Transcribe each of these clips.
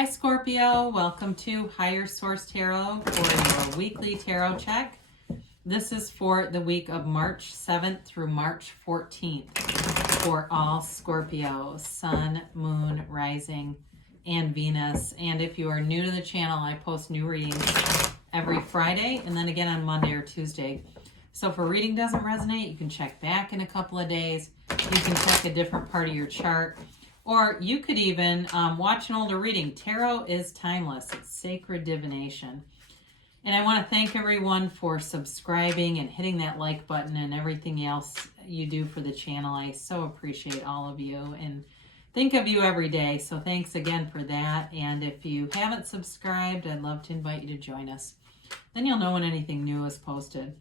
Hi Scorpio, welcome to Higher Source Tarot for your weekly tarot check. This is for the week of March 7th through March 14th for all Scorpios, Sun, Moon, Rising, and Venus. And if you are new to the channel, I post new readings every Friday and then again on Monday or Tuesday. So if a reading doesn't resonate, you can check back in a couple of days. You can check a different part of your chart. Or you could even watch an older reading. Tarot is timeless. It's sacred divination. And I want to thank everyone for subscribing and hitting that like button and everything else you do for the channel. I so appreciate all of you and think of you every day. So thanks again for that. And if you haven't subscribed, I'd love to invite you to join us. Then you'll know when anything new is posted.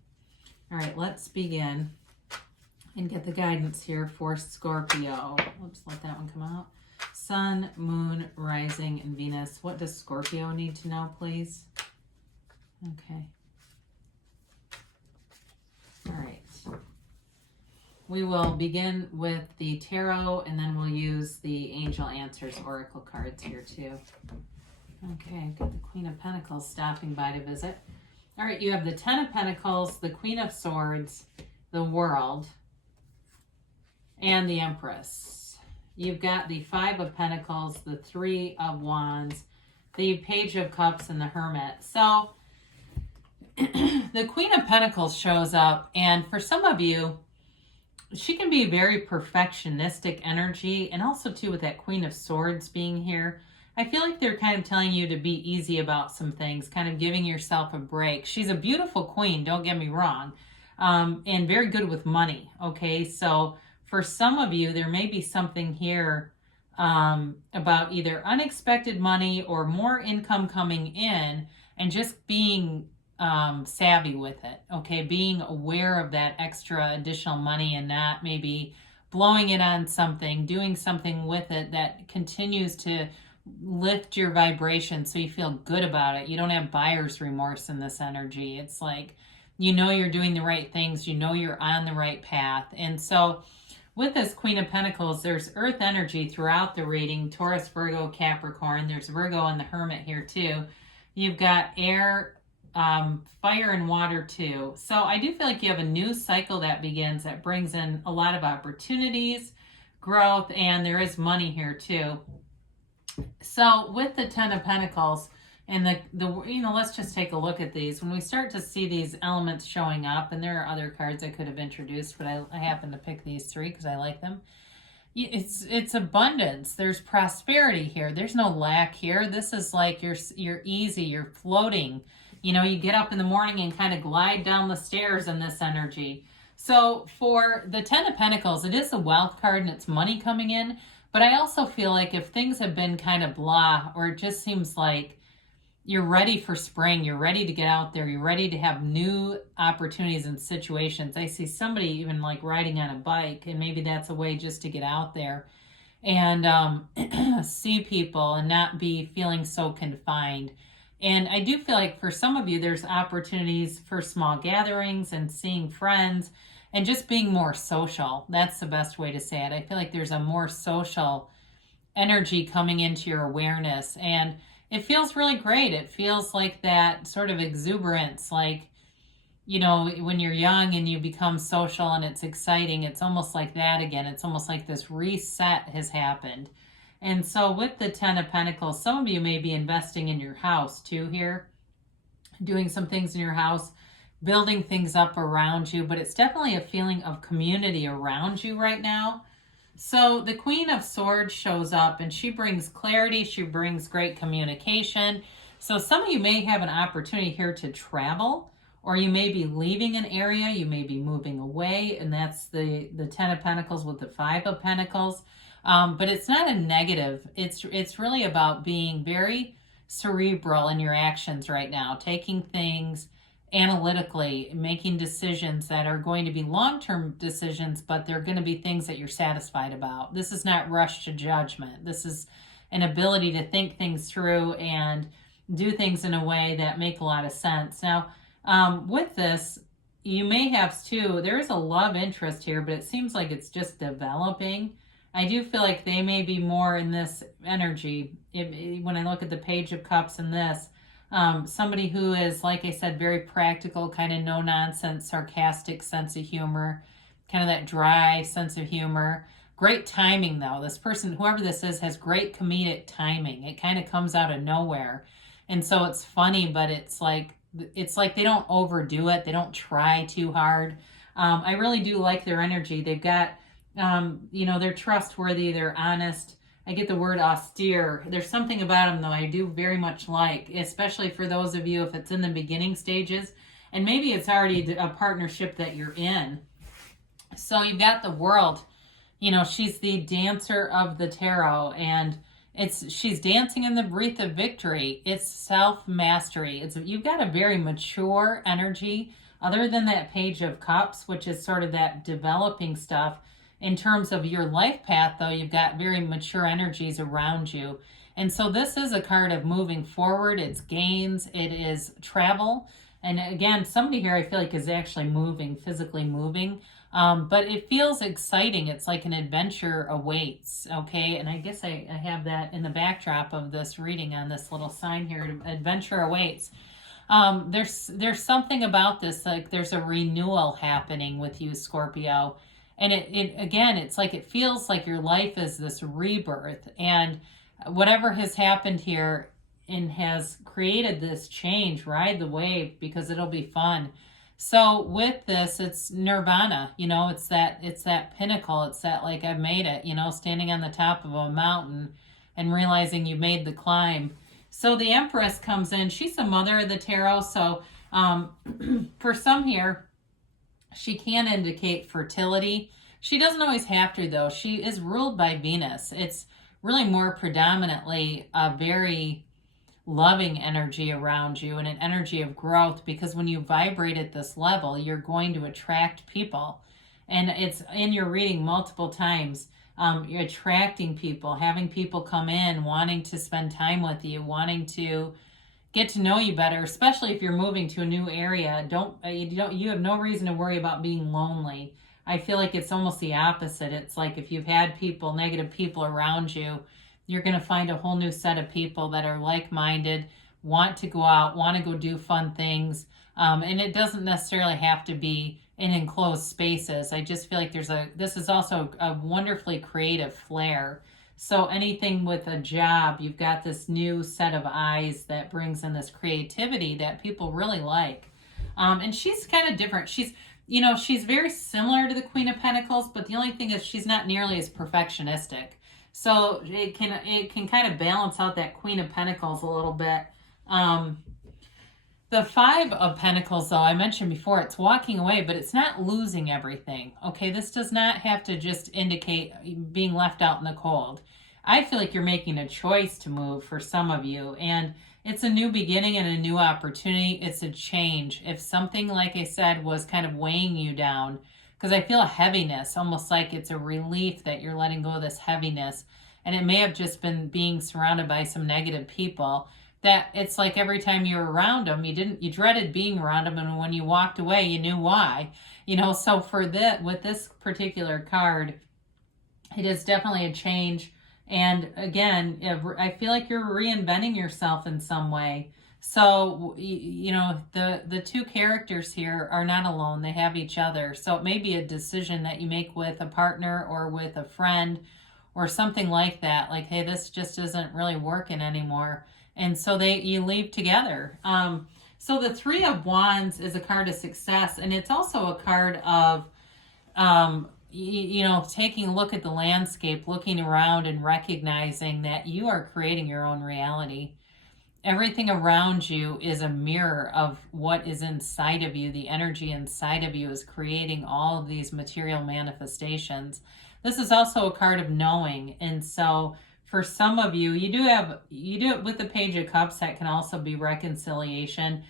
All right, let's begin and get the guidance here for Scorpio. Let's let that one come out. Sun, Moon, Rising, and Venus. What does Scorpio need to know, please? Okay. All right. We will begin with the tarot, and then we'll use the Angel Answers Oracle cards here, too. Okay, got the Queen of Pentacles stopping by to visit. All right, you have the Ten of Pentacles, the Queen of Swords, the World, and the Empress. You've got the Five of Pentacles, the Three of Wands, the Page of Cups, and the Hermit. So the Queen of Pentacles shows up, and for some of you, she can be very perfectionistic energy, and also too with that Queen of Swords being here. I feel like they're kind of telling you to be easy about some things, kind of giving yourself a break. She's a beautiful queen, don't get me wrong, and very good with money, okay? So for some of you, there may be something here about either unexpected money or more income coming in and just being savvy with it, okay? Being aware of that extra additional money and not maybe blowing it on something, doing something with it that continues to lift your vibration so you feel good about it. You don't have buyer's remorse in this energy. It's like, you know you're doing the right things. You know you're on the right path. And so with this Queen of Pentacles, there's earth energy throughout the reading. Taurus, Virgo, Capricorn. There's Virgo and the Hermit here too. You've got air, fire, and water too. So I do feel like you have a new cycle that begins that brings in a lot of opportunities, growth, and there is money here too. So with the Ten of Pentacles and the let's just take a look at these. When we start to see these elements showing up, and there are other cards I could have introduced, but I happen to pick these three because I like them. It's abundance. There's prosperity here. There's no lack here. This is like you're easy. You're floating. You know, you get up in the morning and kind of glide down the stairs in this energy. So for the Ten of Pentacles, it is a wealth card and it's money coming in. But I also feel like if things have been kind of blah, or it just seems like you're ready for spring, you're ready to get out there, you're ready to have new opportunities and situations. I see somebody even like riding on a bike, and maybe that's a way just to get out there and see people and not be feeling so confined. And I do feel like for some of you, there's opportunities for small gatherings and seeing friends and just being more social. That's the best way to say it. I feel like there's a more social energy coming into your awareness, and it feels really great. It feels like that sort of exuberance, like, you know, when you're young and you become social and it's exciting, it's almost like that again. It's almost like this reset has happened. And so with the Ten of Pentacles, some of you may be investing in your house too here, doing some things in your house, building things up around you, but it's definitely a feeling of community around you right now. So the Queen of Swords shows up and she brings clarity. She brings great communication. So some of you may have an opportunity here to travel, or you may be leaving an area. You may be moving away, and that's the Ten of Pentacles with the Five of Pentacles. But it's not a negative. It's really about being very cerebral in your actions right now, taking things analytically, making decisions that are going to be long-term decisions, but they're going to be things that you're satisfied about. This is not rush to judgment. This is an ability to think things through and do things in a way that make a lot of sense. Now, with this, you may have too, there is a love interest here, but it seems like it's just developing. I do feel like they may be more in this energy. When I look at the Page of Cups and this, somebody who is, like I said, very practical, kind of no nonsense, sarcastic sense of humor, kind of that dry sense of humor. Great timing, though. This person, whoever this is, has great comedic timing. It kind of comes out of nowhere. And so it's funny, but it's like they don't overdo it. They don't try too hard. I really do like their energy. They've got, they're trustworthy. They're honest. I get the word austere. There's something about them, though, I do very much like, especially for those of you if it's in the beginning stages. And maybe it's already a partnership that you're in. So you've got the World. She's the dancer of the tarot, and she's dancing in the wreath of victory. It's self-mastery. You've got a very mature energy, other than that Page of Cups, which is sort of that developing stuff. In terms of your life path, though, you've got very mature energies around you. And so this is a card of moving forward. It's gains. It is travel. And again, somebody here I feel like is actually moving, physically moving. But it feels exciting. It's like an adventure awaits, okay? And I guess I have that in the backdrop of this reading on this little sign here, adventure awaits. There's something about this, like there's a renewal happening with you, Scorpio. And it's like it feels like your life is this rebirth. And whatever has happened here and has created this change, ride the wave because it'll be fun. So with this, it's nirvana, it's that pinnacle. It's that, like, I've made it, standing on the top of a mountain and realizing you made the climb. So the Empress comes in. She's the mother of the tarot. So for some here, she can indicate fertility. She doesn't always have to, though. She is ruled by Venus. It's really more predominantly a very loving energy around you and an energy of growth, because when you vibrate at this level, you're going to attract people. And it's in your reading multiple times. You're attracting people, having people come in, wanting to spend time with you, wanting to get to know you better, especially if you're moving to a new area. You have no reason to worry about being lonely. I feel like it's almost the opposite. It's like if you've had negative people around you, you're going to find a whole new set of people that are like-minded, want to go out, want to go do fun things. And it doesn't necessarily have to be in enclosed spaces. I just feel like this is also a wonderfully creative flair. So anything with a job, you've got this new set of eyes that brings in this creativity that people really like. And she's kind of different. She's very similar to the Queen of Pentacles, but the only thing is she's not nearly as perfectionistic. So it can kind of balance out that Queen of Pentacles a little bit. The Five of Pentacles, though, I mentioned before, it's walking away, but it's not losing everything. Okay, this does not have to just indicate being left out in the cold. I feel like you're making a choice to move for some of you, and it's a new beginning and a new opportunity. It's a change. If something, like I said, was kind of weighing you down, because I feel a heaviness, almost like it's a relief that you're letting go of this heaviness, and it may have just been being surrounded by some negative people, that it's like every time you were around them, you dreaded being around them, and when you walked away, you knew why. So with this particular card, it is definitely a change. And again, I feel like you're reinventing yourself in some way. So, the two characters here are not alone. They have each other. So it may be a decision that you make with a partner or with a friend or something like that. Like, hey, this just isn't really working anymore. And so you leave together. So the Three of Wands is a card of success. And it's also a card of, taking a look at the landscape, looking around and recognizing that you are creating your own reality. Everything around you is a mirror of what is inside of you. The energy inside of you is creating all of these material manifestations. This is also a card of knowing. And so for some of you, you do it with the Page of Cups. That can also be reconciliation.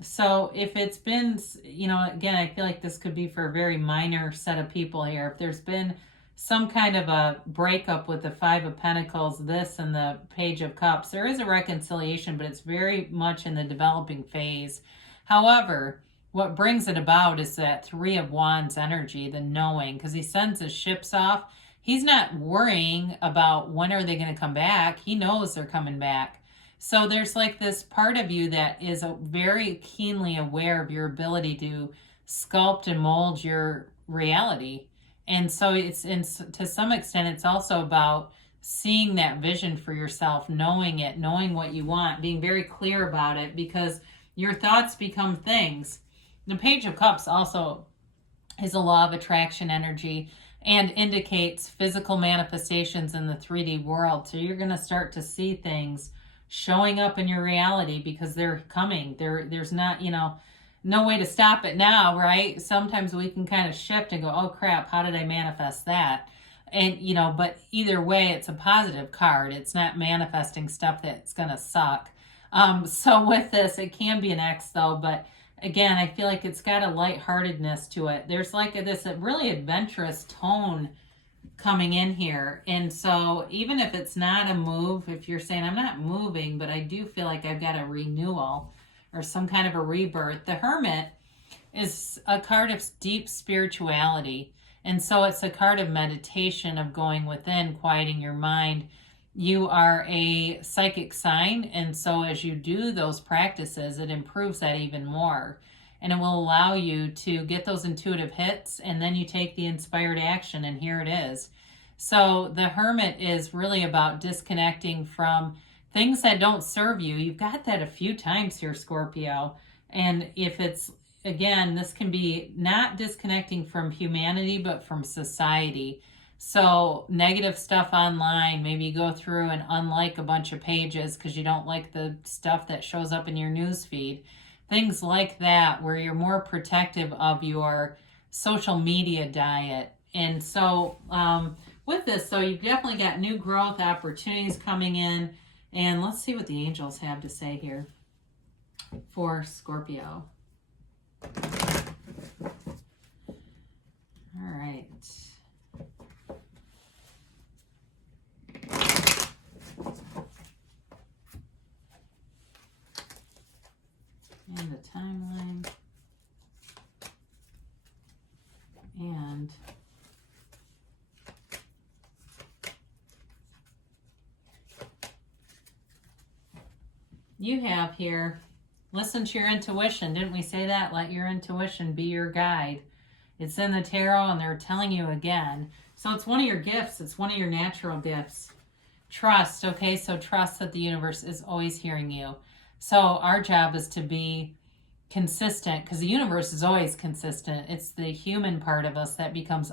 So if it's been, again, I feel like this could be for a very minor set of people here. If there's been some kind of a breakup with the Five of Pentacles, this and the Page of Cups, there is a reconciliation, but it's very much in the developing phase. However, what brings it about is that Three of Wands energy, the knowing, because he sends his ships off. he's not worrying about when are they going to come back. He knows they're coming back. So there's like this part of you that is very keenly aware of your ability to sculpt and mold your reality. And so to some extent, it's also about seeing that vision for yourself, knowing it, knowing what you want, being very clear about it, because your thoughts become things. The Page of Cups also is a law of attraction energy and indicates physical manifestations in the 3D world. So you're going to start to see things showing up in your reality because they're coming. There's not, no way to stop it now, right? Sometimes we can kind of shift and go, oh crap, how did I manifest that? And, but either way, it's a positive card. It's not manifesting stuff that's going to suck. So with this, it can be an X though, but again, I feel like it's got a lightheartedness to it. There's like this really adventurous tone coming in here. And so even if it's not a move, if you're saying I'm not moving, but I do feel like I've got a renewal or some kind of a rebirth, the Hermit is a card of deep spirituality. And so it's a card of meditation, of going within, quieting your mind. You are a psychic sign, and so as you do those practices, it improves that even more. And it will allow you to get those intuitive hits, and then you take the inspired action, and here it is. So the Hermit is really about disconnecting from things that don't serve you. You've got that a few times here, Scorpio. And if it's, again, this can be not disconnecting from humanity, but from society. So negative stuff online, maybe you go through and unlike a bunch of pages because you don't like the stuff that shows up in your news feed. Things like that, where you're more protective of your social media diet. And so with this, so you've definitely got new growth opportunities coming in. And let's see what the angels have to say here for Scorpio. All right. And the timeline. And you have here, listen to your intuition. Didn't we say that? Let your intuition be your guide. It's in the tarot and they're telling you again. So it's one of your gifts. It's one of your natural gifts. Trust, okay? So trust that the universe is always hearing you. So our job is to be consistent, because the universe is always consistent. It's the human part of us that becomes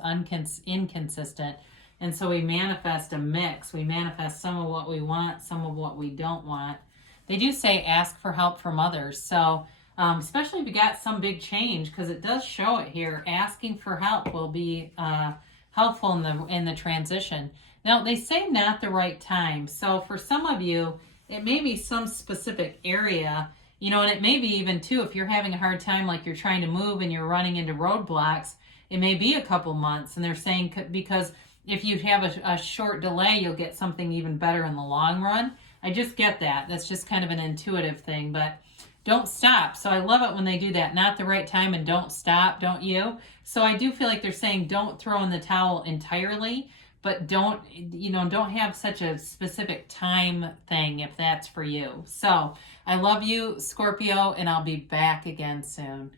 inconsistent. And so we manifest a mix. We manifest some of what we want, some of what we don't want. They do say ask for help from others. So especially if you got some big change, because it does show it here, asking for help will be helpful in the transition. Now, they say not the right time. So for some of you, it may be some specific area, and it may be even too, if you're having a hard time, like you're trying to move and you're running into roadblocks, it may be a couple months. And they're saying, because if you have a short delay, you'll get something even better in the long run. I just get that. That's just kind of an intuitive thing, but don't stop. So I love it when they do that. Not the right time and don't stop, don't you? So I do feel like they're saying don't throw in the towel entirely, but don't have such a specific time thing if that's for you. So I love you, Scorpio, and I'll be back again soon.